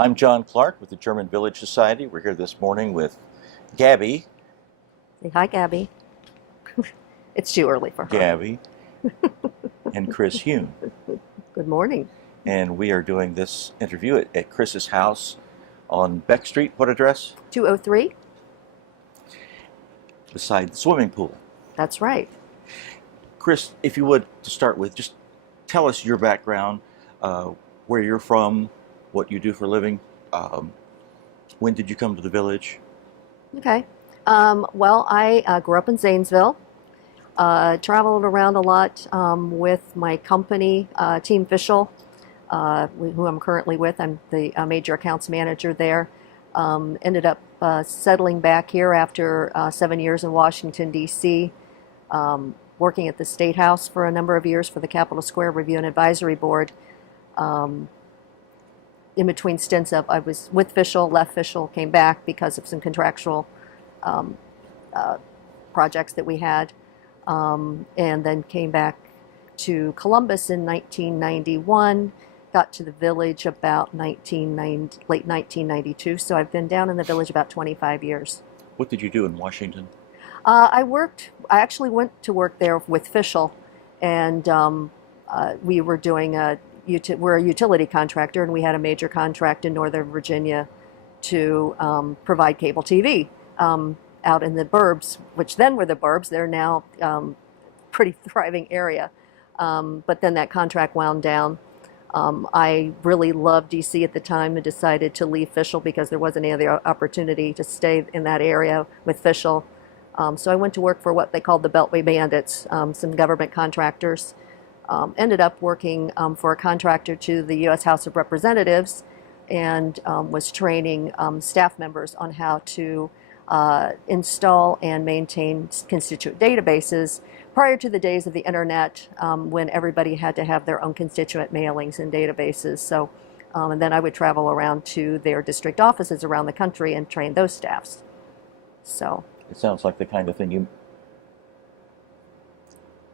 I'm John Clark with the German Village Society. We're here this morning with Gabby. Say hi, Gabby. It's too early for her. Gabby and Chris Hune. Good morning. And we are doing this interview at Chris's house on Beck Street. What address? 203? Beside the swimming pool. That's right. Chris, if you would, to start with, just tell us your background, where you're from, what you do for a living. When did you come to the village? Okay. Well, I grew up in Zanesville. Traveled around a lot with my company, Team Fischel, who I'm currently with. I'm the major accounts manager there. Ended up settling back here after 7 years in Washington, D.C., working at the State House for a number of years for the Capitol Square Review and Advisory Board. In between stints of, I was with Fischel, left Fischel, came back because of some contractual projects that we had, and then came back to Columbus in 1991, got to the village about late 1992, so I've been down in the village about 25 years. What did you do in Washington? I actually went to work there with Fischel, and we were doing we're a utility contractor, and we had a major contract in Northern Virginia to provide cable TV out in the burbs, which then were the burbs. They're now pretty thriving area. But then that contract wound down. I really loved D.C. at the time and decided to leave Fischel because there wasn't any other opportunity to stay in that area with Fischel. So I went to work for what they called the Beltway Bandits, some government contractors. Ended up working for a contractor to the U.S. House of Representatives, and was training staff members on how to install and maintain constituent databases prior to the days of the internet, when everybody had to have their own constituent mailings and databases. So, and then I would travel around to their district offices around the country and train those staffs. So it sounds like the kind of thing you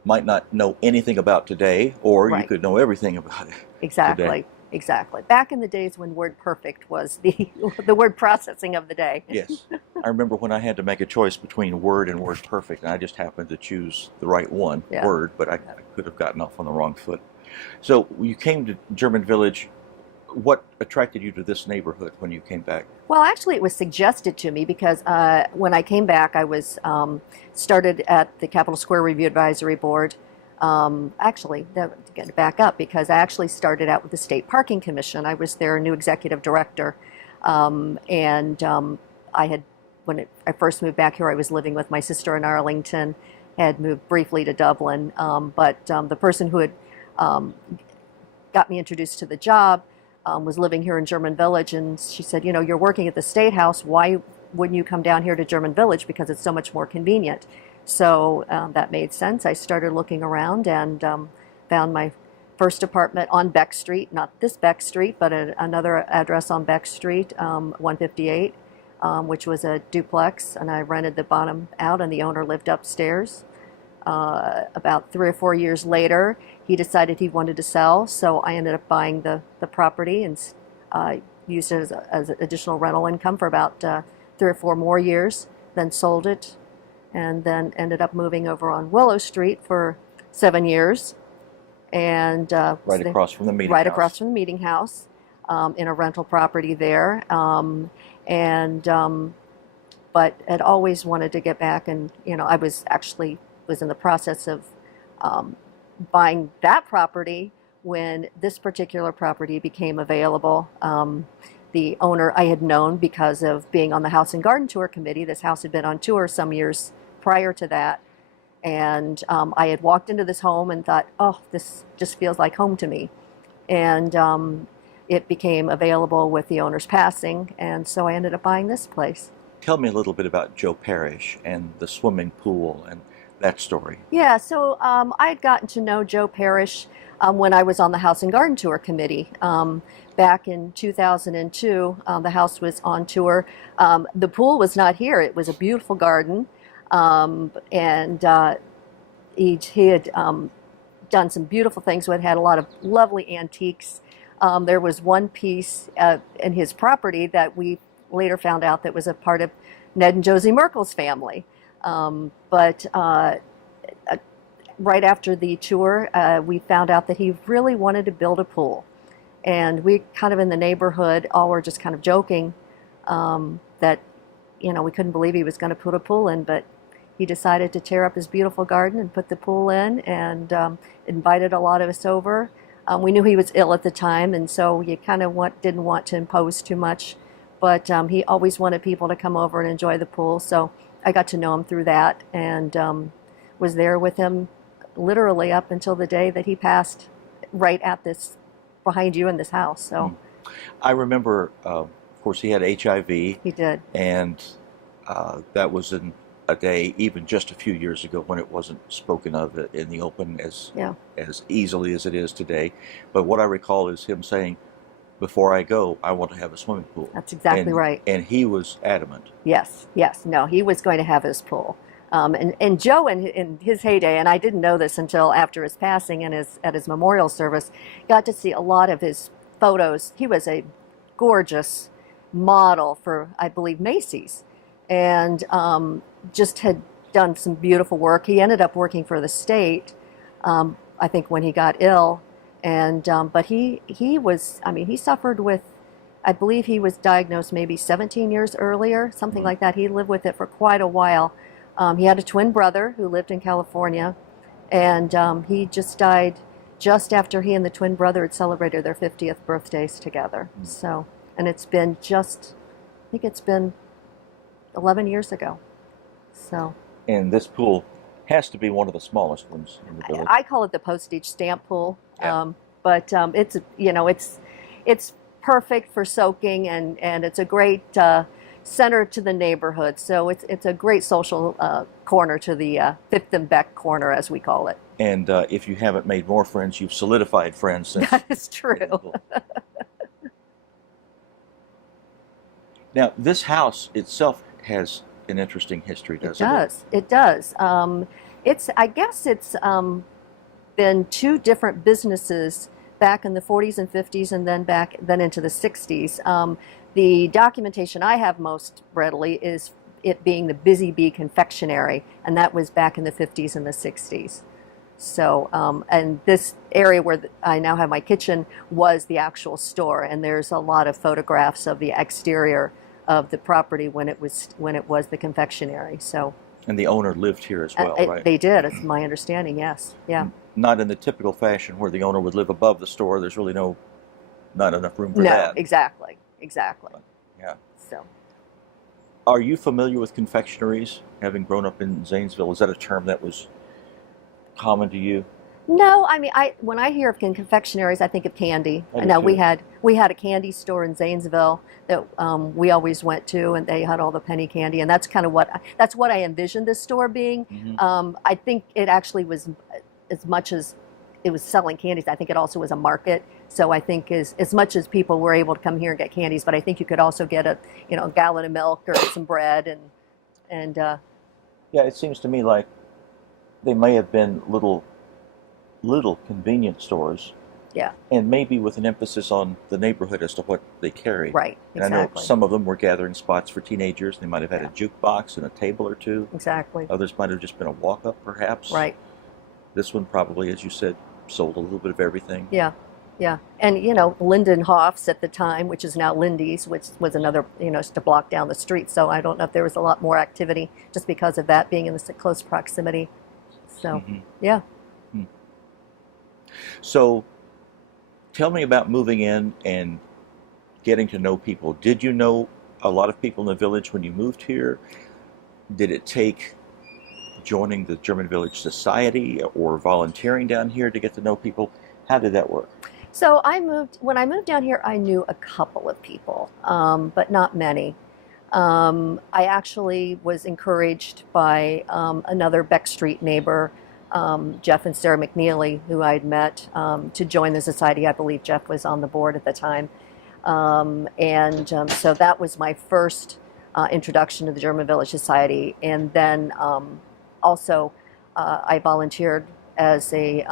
might not know anything about today, or right. You could know everything about it. Exactly. Today. Exactly. Back in the days when WordPerfect was the word processing of the day. Yes. I remember when I had to make a choice between Word and WordPerfect, and I just happened to choose the right one, Yeah. Word, but I could have gotten off on the wrong foot. So you came to German Village. What attracted you to this neighborhood when you came back? Well, actually, it was suggested to me because when I came back, I was started at the Capitol Square Review Advisory Board. Actually, to get back up, because I actually started out with the State Parking Commission. I was their new executive director, and I had, when I first moved back here, I was living with my sister in Arlington. Had moved briefly to Dublin, but the person who had got me introduced to the job was living here in German Village, and she said, you know, you're working at the State House, why wouldn't you come down here to German Village, because it's so much more convenient. So that made sense. I started looking around and found my first apartment on Beck Street, not this Beck Street, but another address on Beck Street, 158, which was a duplex, and I rented the bottom out, and the owner lived upstairs. About 3 or 4 years later, he decided he wanted to sell, so I ended up buying the property and used it as additional rental income for about 3 or 4 more years, then sold it, and then ended up moving over on Willow Street for 7 years. And Right across from the meeting house. Right across from the meeting house, in a rental property there. But had always wanted to get back, and I was in the process of buying that property when this particular property became available. The owner I had known because of being on the House and Garden Tour Committee. This house had been on tour some years prior to that. And I had walked into this home and thought, oh, this just feels like home to me. And it became available with the owner's passing, and so I ended up buying this place. Tell me a little bit about Joe Parrish and the swimming pool and that story. Yeah, so I had gotten to know Joe Parrish when I was on the House and Garden Tour Committee. Back in 2002, the house was on tour. The pool was not here. It was a beautiful garden. And he had done some beautiful things. We had a lot of lovely antiques There was one piece in his property that we later found out that was a part of Ned and Josie Merkel's family. But right after the tour, we found out that he really wanted to build a pool. And we kind of in the neighborhood all were just kind of joking that, we couldn't believe he was going to put a pool in, but he decided to tear up his beautiful garden and put the pool in, and invited a lot of us over. We knew he was ill at the time, and so you kind of didn't want to impose too much, but he always wanted people to come over and enjoy the pool, so I got to know him through that, and was there with him literally up until the day that he passed, right at this, behind you in this house. So I remember, of course, he had HIV. he did. And that was in a day, even just a few years ago, when it wasn't spoken of in the open as easily as it is today. But what I recall is him saying, before I go, I want to have a swimming pool. That's exactly right. And he was adamant. Yes. No, he was going to have his pool. And Joe, in his heyday, and I didn't know this until after his passing and at his memorial service, got to see a lot of his photos. He was a gorgeous model for, I believe, Macy's, and just had done some beautiful work. He ended up working for the state, I think, when he got ill, and but he was, he suffered with, I believe he was diagnosed maybe 17 years earlier, something like that. He lived with it for quite a while. He had a twin brother who lived in California, and he just died just after he and the twin brother had celebrated their 50th birthdays together. So, and it's been I think it's been 11 years ago. So. And this pool has to be one of the smallest ones in the village. I call it the postage stamp pool, Yeah. but it's perfect for soaking, and it's a great center to the neighborhood. So it's a great social corner to the Fifth and Beck corner, as we call it. And if you haven't made more friends, you've solidified friends since. That is true. Now, this house itself has an interesting history, doesn't it? It does. I guess it's been two different businesses back in the 40s and 50s, and then into the 60s. The documentation I have most readily is it being the Busy Bee Confectionery, and that was back in the 50s and the 60s. So, and this area where I now have my kitchen was the actual store, and there's a lot of photographs of the exterior of the property when it was the confectionery. So. And the owner lived here as well, right? They did, it's my understanding. Yes, yeah. Not in the typical fashion where the owner would live above the store. There's really not enough room for that. No, exactly. Yeah. So. Are you familiar with confectioneries, having grown up in Zanesville? Is that a term that was common to you? No, when I hear of confectionaries, I think of candy. I I do know too. we had a candy store in Zanesville that we always went to, and they had all the penny candy, and that's kind of what I envisioned this store being. Mm-hmm. I think it actually was, as much as it was selling candies, I think it also was a market. So I think as much as people were able to come here and get candies, but I think you could also get a gallon of milk or some bread and. Yeah, it seems to me like they may have been little convenience stores. Yeah. And maybe with an emphasis on the neighborhood as to what they carried. Right. And Exactly. I know some of them were gathering spots for teenagers. They might have had a jukebox and a table or two. Exactly. Others might have just been a walk-up, perhaps. Right. This one probably, as you said, sold a little bit of everything. Yeah. And, Lindenhoff's at the time, which is now Lindy's, which was another, just a block down the street. So I don't know if there was a lot more activity just because of that being in the close proximity. So, yeah. So tell me about moving in and getting to know people. Did you know a lot of people in the village when you moved here? Did it take joining the German Village Society or volunteering down here to get to know people? How did that work? So when I moved down here, I knew a couple of people, but not many. I actually was encouraged by another Beck Street neighbor, Jeff and Sarah McNeely, who I'd met, to join the society. I believe Jeff was on the board at the time. So that was my first introduction to the German Village Society. And then also I volunteered as a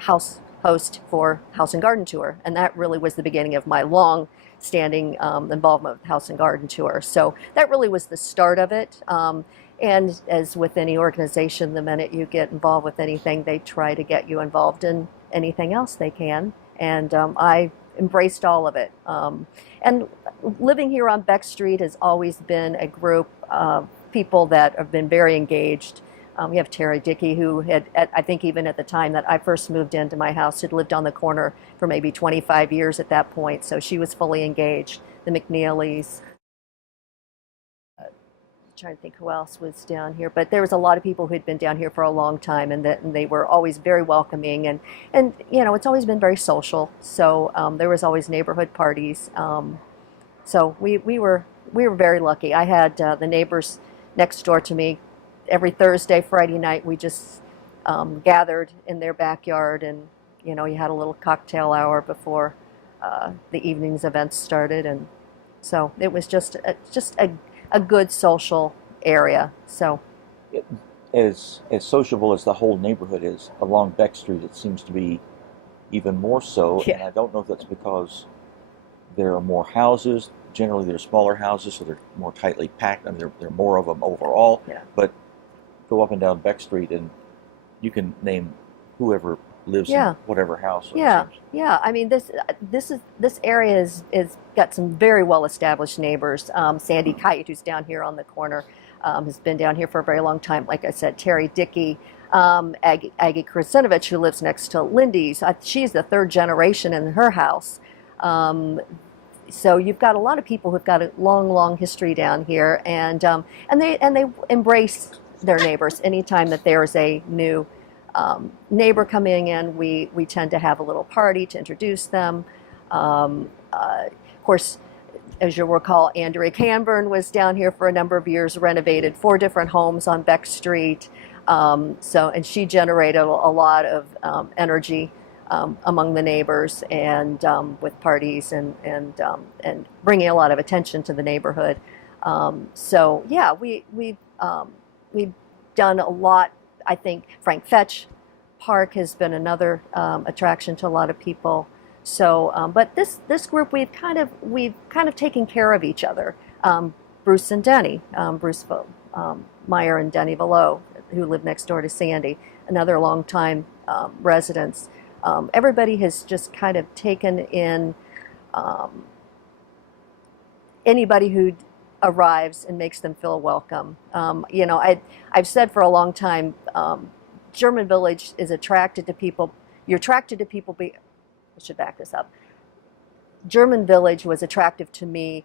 host host for House and Garden Tour, and that really was the beginning of my long-standing involvement with House and Garden Tour. So that really was the start of it. And as with any organization, the minute you get involved with anything, they try to get you involved in anything else they can. And I embraced all of it. And living here on Beck Street has always been a group of people that have been very engaged. We have Terry Dickey, who had, I think even at the time that I first moved into my house, had lived on the corner for maybe 25 years at that point. So she was fully engaged. The McNeelys. Trying to think who else was down here, but there was a lot of people who'd been down here for a long time, and they were always very welcoming, and it's always been very social. So there was always neighborhood parties. So we were very lucky. I had the neighbors next door to me. Every Thursday, Friday night, we just gathered in their backyard, and you had a little cocktail hour before the evening's events started, and so it was just a good social area. So, as sociable as the whole neighborhood is along Beck Street, it seems to be even more so. Yeah. And I don't know if that's because there are more houses. Generally, they're smaller houses, so they're more tightly packed. I mean, there are more of them overall. Yeah. But go up and down Beck Street, and you can name whoever lives Yeah. in whatever house. Yeah, yeah. I mean, this area is got some very well established neighbors. Sandy Kite, who's down here on the corner, has been down here for a very long time. Like I said, Terry Dickey, Aggie Krasinovich, who lives next to Lindy's. She's the third generation in her house. So you've got a lot of people who've got a long history down here, and they embrace their neighbors. Anytime that there's a new neighbor coming in, we tend to have a little party to introduce them. Of course, as you'll recall, Andrea Canburn was down here for a number of years, renovated 4 different homes on Beck Street. And she generated a lot of energy among the neighbors, and with parties and bringing a lot of attention to the neighborhood. So yeah, we've done a lot. I think Frank Fetch Park has been another attraction to a lot of people. So, but this group, we've kind of taken care of each other. Bruce and Denny, Bruce Meyer and Denny Velo, who live next door to Sandy, another longtime residents. Everybody has just kind of taken in anybody who arrives and makes them feel welcome. I've said for a long time, German Village is attracted to people. You're attracted to people. I should back this up. German Village was attractive to me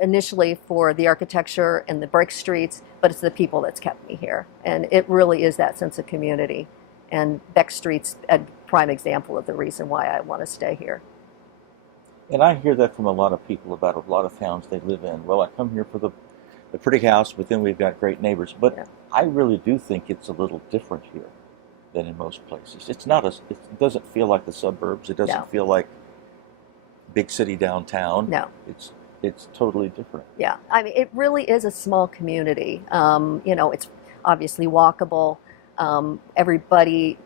initially for the architecture and the brick streets, but it's the people that's kept me here, and it really is that sense of community. And Beck Street's a prime example of the reason why I want to stay here. And I hear that from a lot of people about a lot of towns they live in. Well, I come here for the pretty house, but then we've got great neighbors. But yeah. I really do think it's a little different here than in most places. It doesn't feel like the suburbs. It doesn't feel like big city downtown. No. It's totally different. Yeah, I mean, it really is a small community. It's obviously walkable. Everybody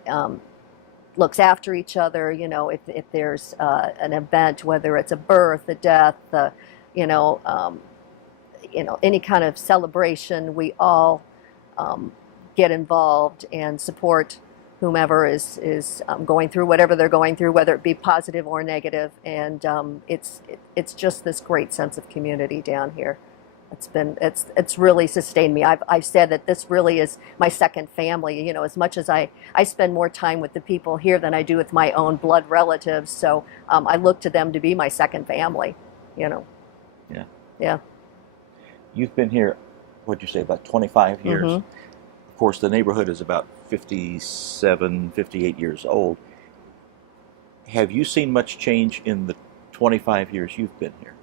looks after each other. If there's an event, whether it's a birth, a death, any kind of celebration, we all get involved and support whomever is going through whatever they're going through, whether it be positive or negative. And it's just this great sense of community down here. It's really sustained me. I've said that this really is my second family. As much as I spend more time with the people here than I do with my own blood relatives. So I look to them to be my second family. Yeah. Yeah. You've been here, what'd you say, about 25 years? Mm-hmm. Of course, the neighborhood is about 57, 58 years old. Have you seen much change in the 25 years you've been here?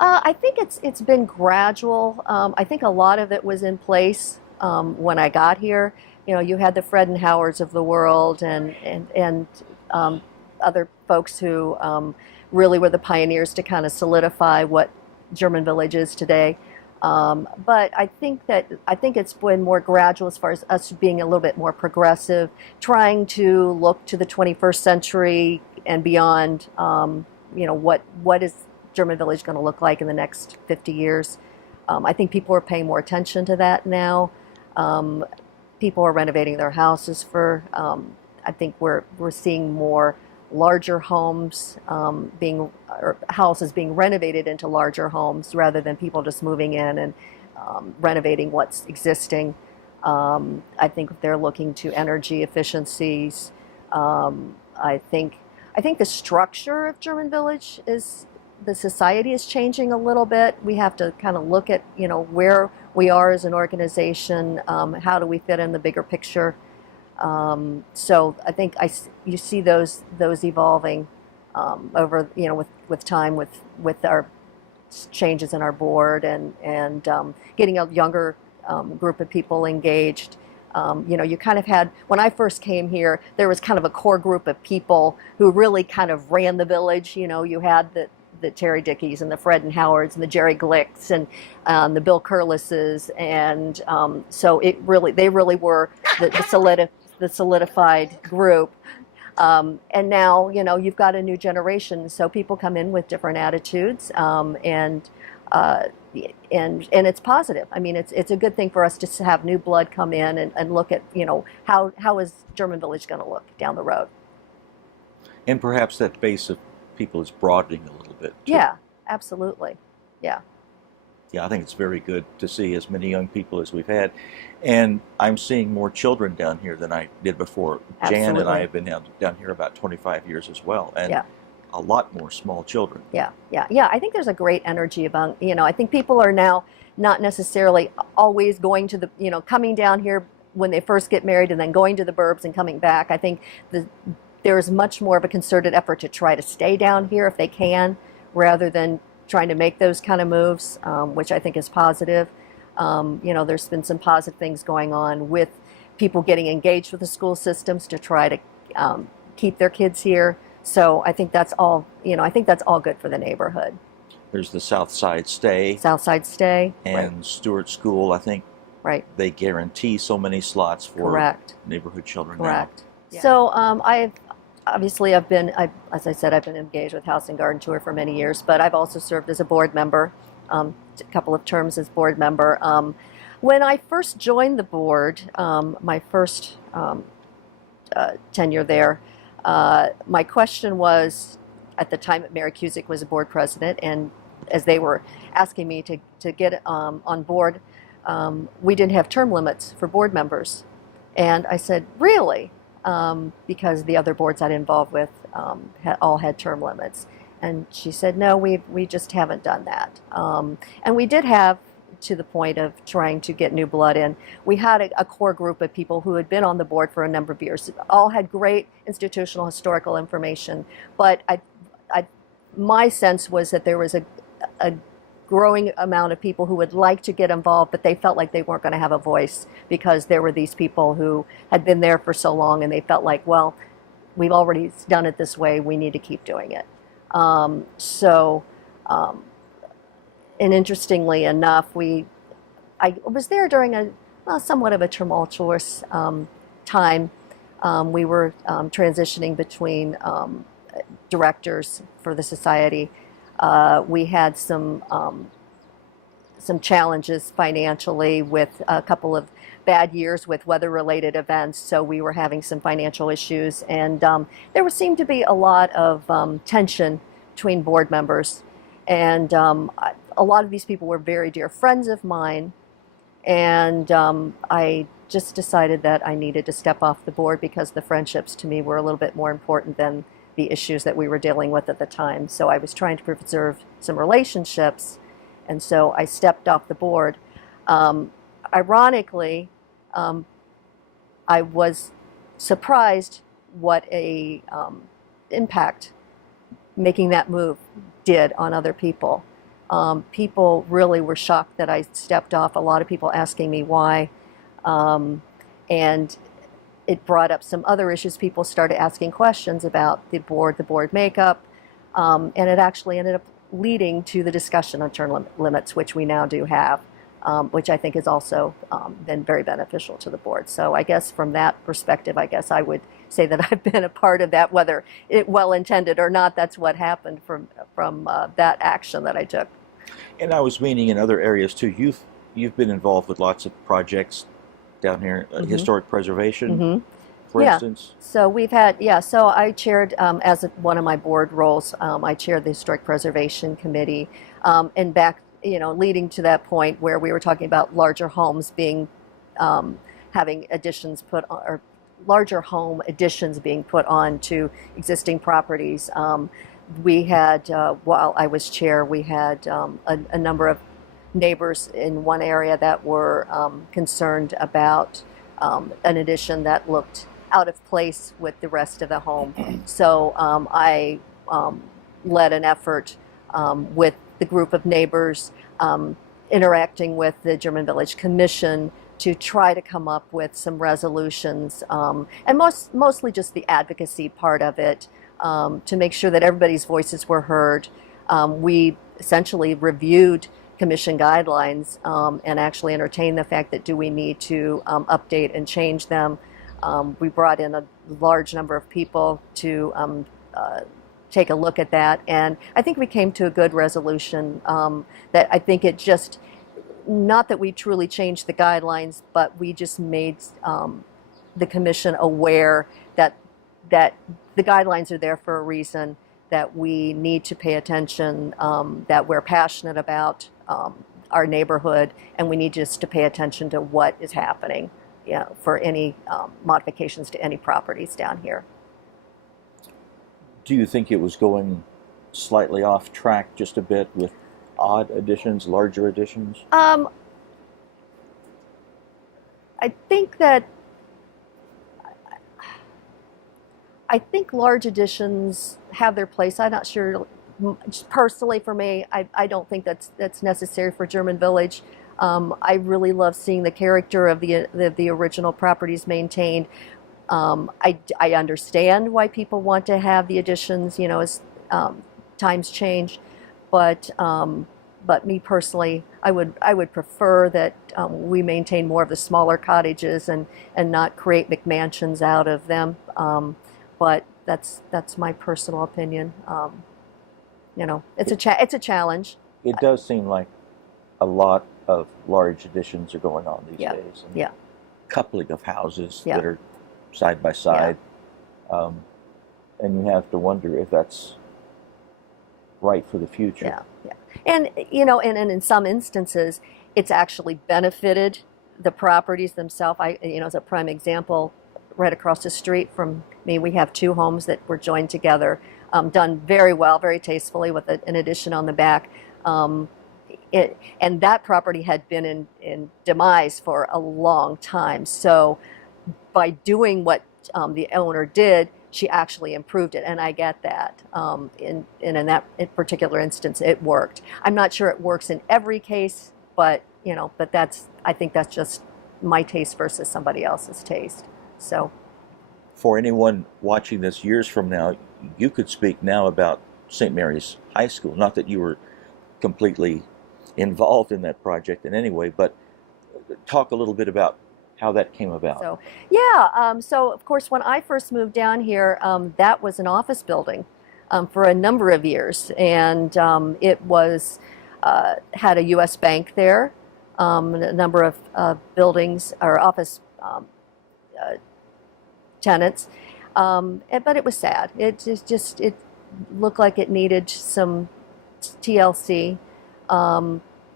I think it's been gradual. I think a lot of it was in place when I got here. You had the Fred and Howards of the world and other folks who really were the pioneers to kind of solidify what German Village is today. But I think it's been more gradual as far as us being a little bit more progressive, trying to look to the 21st century and beyond. What is German Village going to look like in the next 50 years? I think people are paying more attention to that now. People are renovating their houses for. I think we're seeing more larger homes or houses being renovated into larger homes rather than people just moving in and renovating what's existing. I think they're looking to energy efficiencies. I think the structure of German Village the society is changing a little bit. We have to kind of look at where we are as an organization. How do we fit in the bigger picture? So I think you see those evolving over with time with our changes in our board and getting a younger group of people engaged. You kind of had, when I first came here, there was kind of a core group of people who really kind of ran the village. You had the Terry Dickies and the Fred and Howards and the Jerry Glicks and the Bill Curlises, and so they really were the solidified group. And now you've got a new generation, so people come in with different attitudes, and it's positive. I mean, it's a good thing for us to have new blood come in and look at how is German Village going to look down the road. And perhaps that base of people is broadening a little bit too. Yeah, absolutely. Yeah. Yeah, I think it's very good to see as many young people as we've had. And I'm seeing more children down here than I did before. Absolutely. Jan and I have been down here about 25 years as well. And a lot more small children. Yeah. I think there's a great energy among, I think people are now not necessarily always going to coming down here when they first get married and then going to the burbs and coming back. I think there's much more of a concerted effort to try to stay down here if they can, rather than trying to make those kind of moves, which I think is positive. There's been some positive things going on with people getting engaged with the school systems to try to keep their kids here. So I think that's all. I think that's all good for the neighborhood. There's the South Side Stay. South Side Stay. And right. Stewart School, I think. Right. They guarantee so many slots for Correct. Neighborhood children. Correct. Now. Yeah. So I've been engaged with House and Garden Tour for many years, but I've also served as a board member, a couple of terms as board member. When I first joined the board, my first tenure there, my question was, at the time Mary Cusick was a board president, and as they were asking me to get on board, we didn't have term limits for board members. And I said, really? Because the other boards I'd involved with all had term limits. And she said, no, we just haven't done that. And we did have, to the point of trying to get new blood in, we had a core group of people who had been on the board for a number of years, all had great institutional historical information. But my sense was that there was a growing amount of people who would like to get involved, but they felt like they weren't going to have a voice because there were these people who had been there for so long, and they felt like, well, we've already done it this way, we need to keep doing it. And interestingly enough, I was there during somewhat of a tumultuous time. We were transitioning between directors for the society. We had some challenges financially with a couple of bad years with weather-related events, so we were having some financial issues, and there seemed to be a lot of tension between board members, and a lot of these people were very dear friends of mine, and I just decided that I needed to step off the board because the friendships to me were a little bit more important than the issues that we were dealing with at the time. So I was trying to preserve some relationships, and so I stepped off the board. Ironically, I was surprised what a impact making that move did on other people. People really were shocked that I stepped off. A lot of people asking me why, and it brought up some other issues. People started asking questions about the board makeup, and it actually ended up leading to the discussion on term limits, which we now do have. which I think has also been very beneficial to the board. So I guess from that perspective, I guess I would say that I've been a part of that, whether it well-intended or not. That's what happened from that action that I took. And I was meaning in other areas too. You've been involved with lots of projects down here, historic preservation, for instance. So we've had, so I chaired, one of my board roles, I chaired the Historic Preservation Committee, and back, leading to that point where we were talking about larger homes being, having additions put on, or larger home additions being put on to existing properties. We had, while I was chair, we had a number of neighbors in one area that were concerned about an addition that looked out of place with the rest of the home. So I led an effort with the group of neighbors, interacting with the German Village Commission to try to come up with some resolutions, and mostly just the advocacy part of it, to make sure that everybody's voices were heard. We essentially reviewed commission guidelines and actually entertained the fact that do we need to update and change them. We brought in a large number of people to take a look at that, and I think we came to a good resolution that I think it just, not that we truly changed the guidelines, but we just made the commission aware that the guidelines are there for a reason, that we need to pay attention, that we're passionate about our neighborhood, and we need just to pay attention to what is happening for any modifications to any properties down here. Do you think it was going slightly off track just a bit with odd additions, larger additions? I think large additions have their place. I'm not sure. Just personally, for me, I don't think that's necessary for German Village. I really love seeing the character of the original properties maintained. I understand why people want to have the additions, as times change, but me personally, I would prefer that we maintain more of the smaller cottages and not create McMansions out of them. But that's my personal opinion. It's a challenge. It does seem like a lot of large additions are going on these days. And coupling of houses that are side by side, and you have to wonder if that's right for the future. And and in some instances, it's actually benefited the properties themselves. As a prime example, right across the street from me, we have two homes that were joined together, done very well, very tastefully, with an addition on the back. And that property had been in demise for a long time. So by doing what the owner did, she actually improved it, and I get that. In that particular instance, it worked. I'm not sure it works in every case, but I think that's just my taste versus somebody else's taste. So, for anyone watching this years from now, you could speak now about St. Mary's High School. Not that you were completely involved in that project in any way, but talk a little bit about how that came about. So, so of course, when I first moved down here, that was an office building for a number of years, and it was had a U.S. bank there, a number of buildings or office tenants, but it was sad. It looked like it needed some TLC.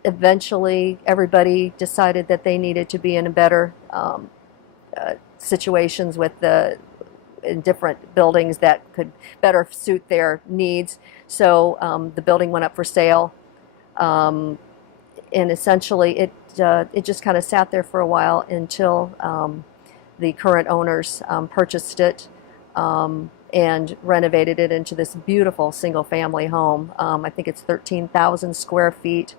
Eventually, everybody decided that they needed to be in a better situations in different buildings that could better suit their needs. So the building went up for sale, and essentially it just kind of sat there for a while until the current owners purchased it and renovated it into this beautiful single-family home. I think it's 13,000 square feet.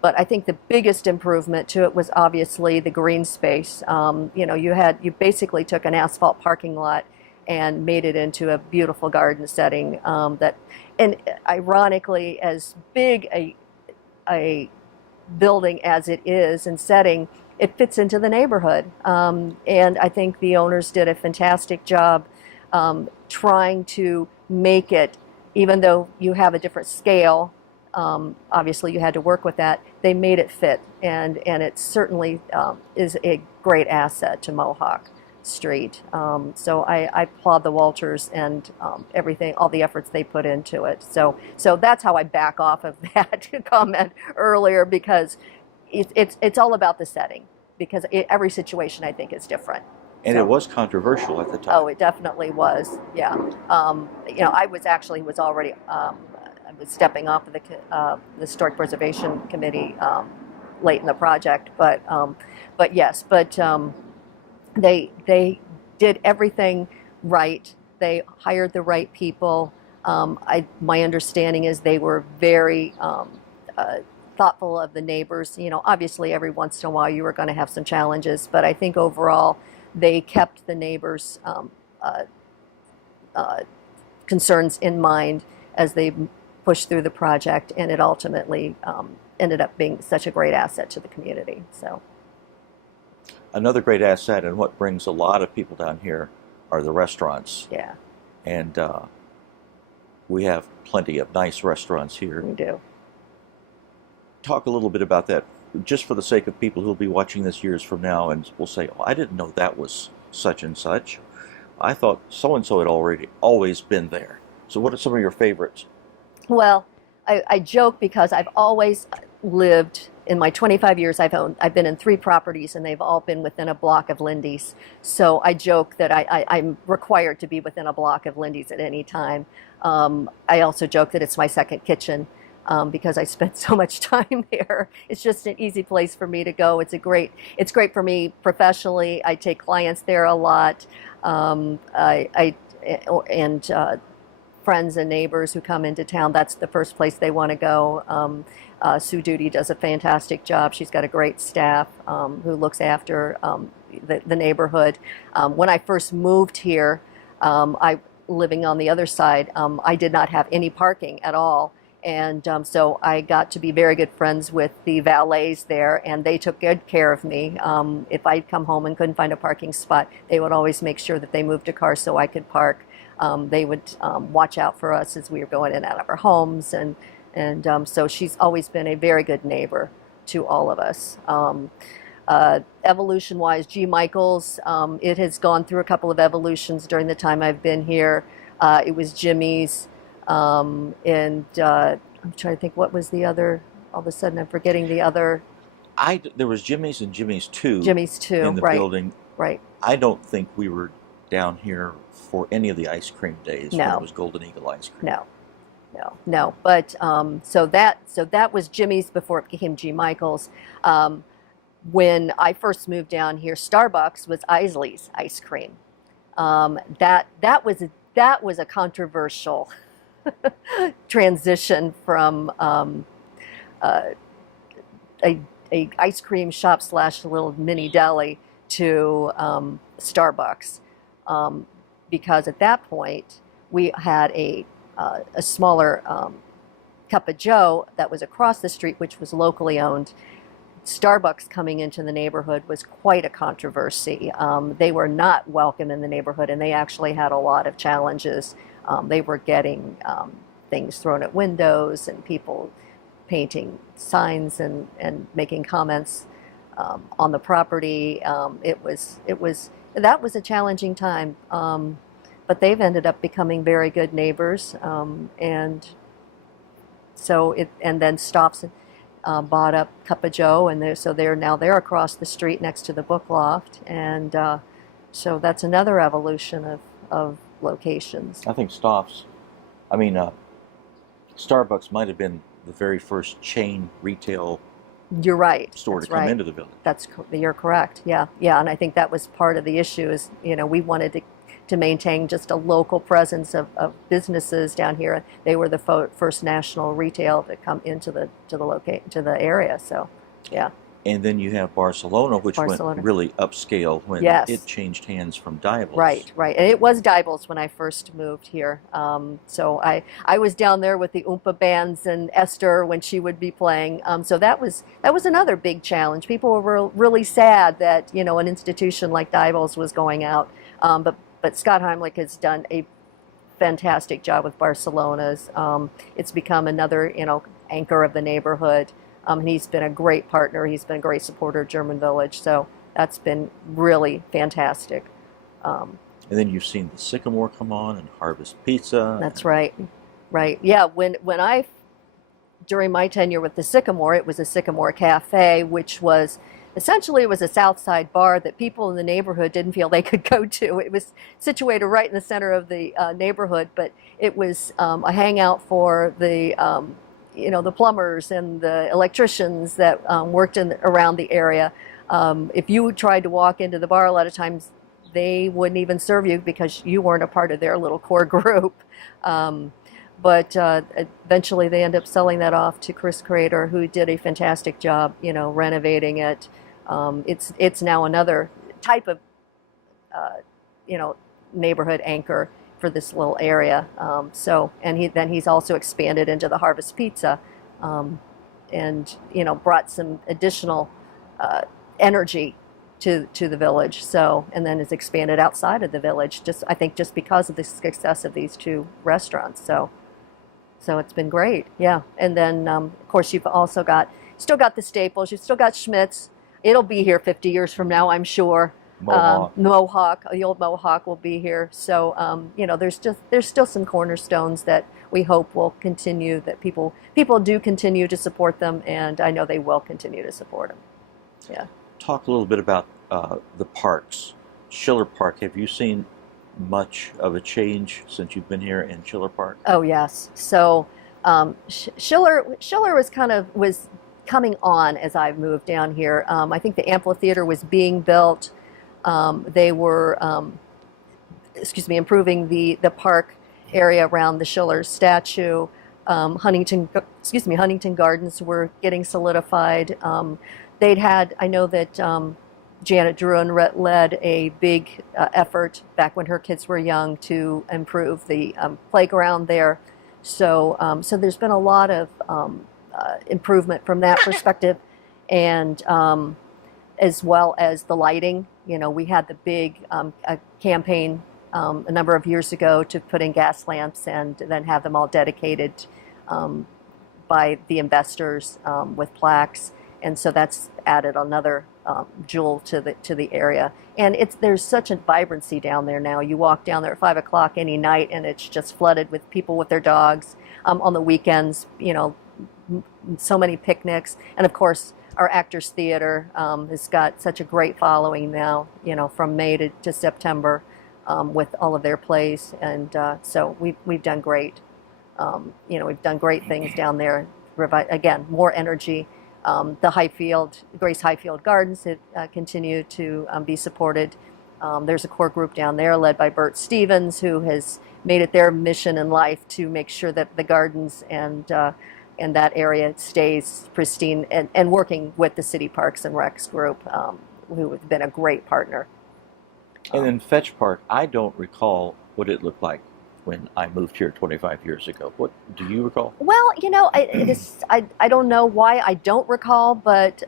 But I think the biggest improvement to it was obviously the green space. You basically took an asphalt parking lot and made it into a beautiful garden setting. And ironically, as big a building as it is and setting, it fits into the neighborhood. And I think the owners did a fantastic job trying to make it, even though you have a different scale, obviously you had to work with that, they made it fit. And it certainly is a great asset to Mohawk Street. So I applaud the Walters and everything, all the efforts they put into it. So that's how I back off of that comment earlier, because it's all about the setting, because every situation I think is different. And it was controversial at the time. Oh, it definitely was. Yeah. I was already I was stepping off of the Historic Preservation Committee late in the project, but yes, they did everything right. They hired the right people. My understanding is they were very thoughtful of the neighbors. Obviously every once in a while you were going to have some challenges, but I think overall they kept the neighbors' concerns in mind as they pushed through the project, and it ultimately ended up being such a great asset to the community. So another great asset, and what brings a lot of people down here, are the restaurants. Yeah. And we have plenty of nice restaurants here. We do. Talk a little bit about that, just for the sake of people who will be watching this years from now and will say, oh, I didn't know that was such and such. I thought so-and-so had always been there. So what are some of your favorites? Well, I joke because I've always lived, in my 25 years I've been in 3 properties, and they've all been within a block of Lindy's. So I joke that I'm required to be within a block of Lindy's at any time. I also joke that it's my second kitchen. Because I spent so much time there. It's just an easy place for me to go. It's great for me professionally. I take clients there a lot. And friends and neighbors who come into town, that's the first place they want to go. Sue Duty does a fantastic job. She's got a great staff who looks after the neighborhood. When I first moved here, living on the other side, I did not have any parking at all. And so I got to be very good friends with the valets there, and they took good care of me. If I'd come home and couldn't find a parking spot, they would always make sure that they moved a car so I could park. They would watch out for us as we were going in and out of our homes, and so she's always been a very good neighbor to all of us. Evolution-wise, G. Michael's, it has gone through a couple of evolutions during the time I've been here. It was Jimmy's. I'm trying to think, what was the other? All of a sudden, I'm forgetting the other. There was Jimmy's and Jimmy's 2. Jimmy's 2, in the right, building. Right. I don't think we were down here for any of the ice cream days. No. When it was Golden Eagle ice cream. No. But so that was Jimmy's before it became G. Michael's. When I first moved down here, Starbucks was Isley's ice cream. That was a controversial transition from a ice cream shop / little mini deli to Starbucks, because at that point we had a smaller Cup of Joe that was across the street, which was locally owned. Starbucks coming into the neighborhood was quite a controversy. They were not welcome in the neighborhood, and they actually had a lot of challenges. They were getting things thrown at windows, and people painting signs and making comments on the property. That was a challenging time, but they've ended up becoming very good neighbors, and then Stops bought up Cup of Joe, and they're across the street next to the book loft, and so that's another evolution of locations. I think Starbucks might have been the very first chain retail You're right. store That's to come right. into the village. You're correct. Yeah, and I think that was part of the issue is, we wanted to maintain just a local presence of businesses down here. They were the first national retail to come into the area. So, yeah. And then you have Barcelona, which Barcelona. went really upscale when Yes. it changed hands from Diables. Right, right. And it was Diables when I first moved here. So I was down there with the Oompa bands and Esther when she would be playing. So that was another big challenge. People were really sad that, you know, an institution like Diables was going out. But Scott Heimlich has done a fantastic job with Barcelona's. It's become another, you know, anchor of the neighborhood. And he's been a great partner. He's been a great supporter of German Village. So that's been really fantastic. And then you've seen the Sycamore come on and Harvest Pizza. That's right. Right. Yeah. During my tenure with the Sycamore, it was a Sycamore Cafe, which was essentially it was a South Side bar that people in the neighborhood didn't feel they could go to. It was situated right in the center of the neighborhood, but it was a hangout for the you know, the plumbers and the electricians that worked around the area. If you tried to walk into the bar, a lot of times they wouldn't even serve you because you weren't a part of their little core group. But eventually they ended up selling that off to Chris Crater, who did a fantastic job, you know, renovating it. It's now another type of, you know, neighborhood anchor for this little area. And he's also expanded into the Harvest Pizza, and, you know, brought some additional energy to the village. So, and then has expanded outside of the village. I think just because of the success of these two restaurants. So it's been great. Yeah. And then of course you've also still got the staples. You've still got Schmidt's. It'll be here 50 years from now, I'm sure. Mohawk, the old Mohawk will be here. So, you know, there's still some cornerstones that we hope will continue, that people do continue to support them, and I know they will continue to support them. Yeah. Talk a little bit about the parks. Schiller Park, have you seen much of a change since you've been here in Schiller Park? Oh, yes. So Schiller was coming on as I moved down here. I think the amphitheater was being built. They were, improving the park area around the Schiller statue. Huntington Gardens were getting solidified. I know that Janet Druin led a big effort back when her kids were young to improve the playground there. So there's been a lot of improvement from that perspective, and as well as the lighting. You know, we had the big campaign a number of years ago to put in gas lamps and then have them all dedicated by the investors with plaques, and so that's added another jewel to the area. And there's such a vibrancy down there now. You walk down there at 5 o'clock any night, and it's just flooded with people with their dogs. On the weekends, you know, so many picnics, and of course our Actors Theater has got such a great following now, you know, from May to September with all of their plays. And so we've done great. You know, we've done great things down there. Again, more energy. The Grace Highfield Gardens continue to be supported. There's a core group down there led by Bert Stevens, who has made it their mission in life to make sure that the gardens and that area stays pristine, and working with the City Parks and Recs group, who have been a great partner. And then Fetch Park, I don't recall what it looked like when I moved here 25 years ago. What do you recall? Well, you know, I don't know why I don't recall, but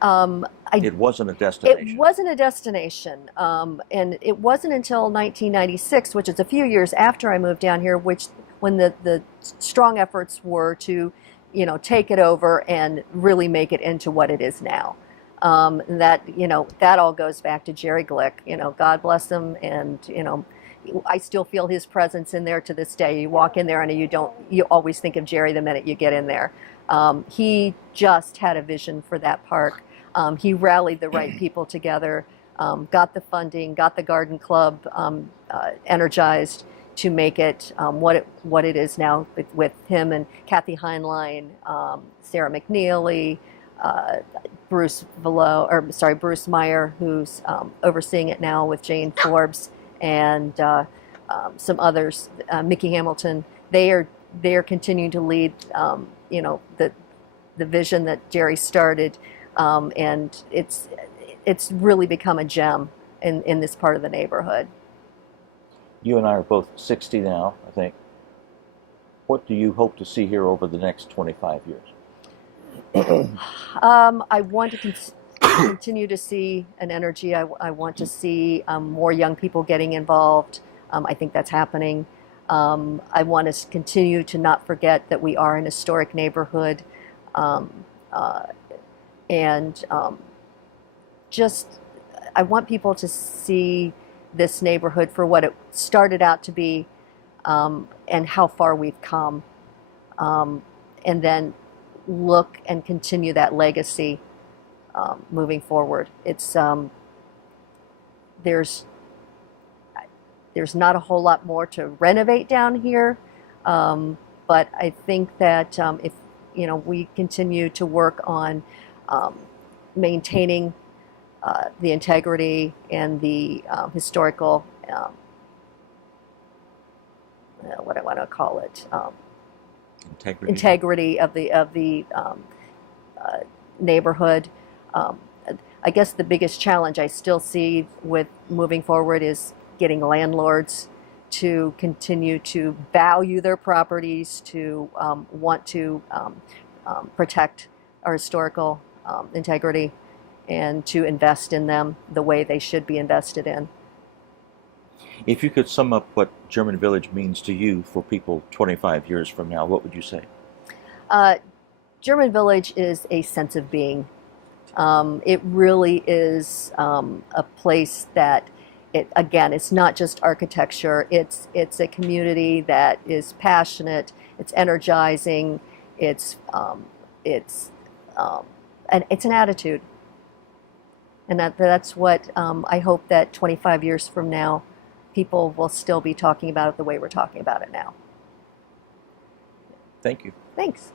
it wasn't a destination. It wasn't a destination, and it wasn't until 1996, which is a few years after I moved down here, when the strong efforts were to, you know, take it over and really make it into what it is now. And that, you know, that all goes back to Jerry Glick. You know, God bless him, and, you know, I still feel his presence in there to this day. You walk in there and you always think of Jerry the minute you get in there. He just had a vision for that park. He rallied the right people together, got the funding, got the garden club energized to make it what it is now, with him and Kathy Heinlein, Sarah McNeely, Bruce Meyer, who's overseeing it now with Jane Forbes, and some others, Mickey Hamilton. They are continuing to lead, you know, the vision that Jerry started. and it's really become a gem in this part of the neighborhood. You and I are both 60 now, I think. What do you hope to see here over the next 25 years? I want to continue to see an energy. I want to see more young people getting involved. I think that's happening. I want to continue to not forget that we are an historic neighborhood, um, and just I want people to see this neighborhood for what it started out to be, and how far we've come, and then look and continue that legacy moving forward. It's there's not a whole lot more to renovate down here, but I think that if we continue to work on maintaining the integrity and the historical, what I want to call it, integrity of the neighborhood. I guess the biggest challenge I still see with moving forward is getting landlords to continue to value their properties, to want to protect our historical integrity, and to invest in them the way they should be invested in. If you could sum up what German Village means to you for people 25 years from now, what would you say? German Village is a sense of being. It really is a place that, it's not just architecture. It's a community that is passionate. It's energizing. It's and it's an attitude. And that's what I hope that 25 years from now, people will still be talking about it the way we're talking about it now. Thank you. Thanks.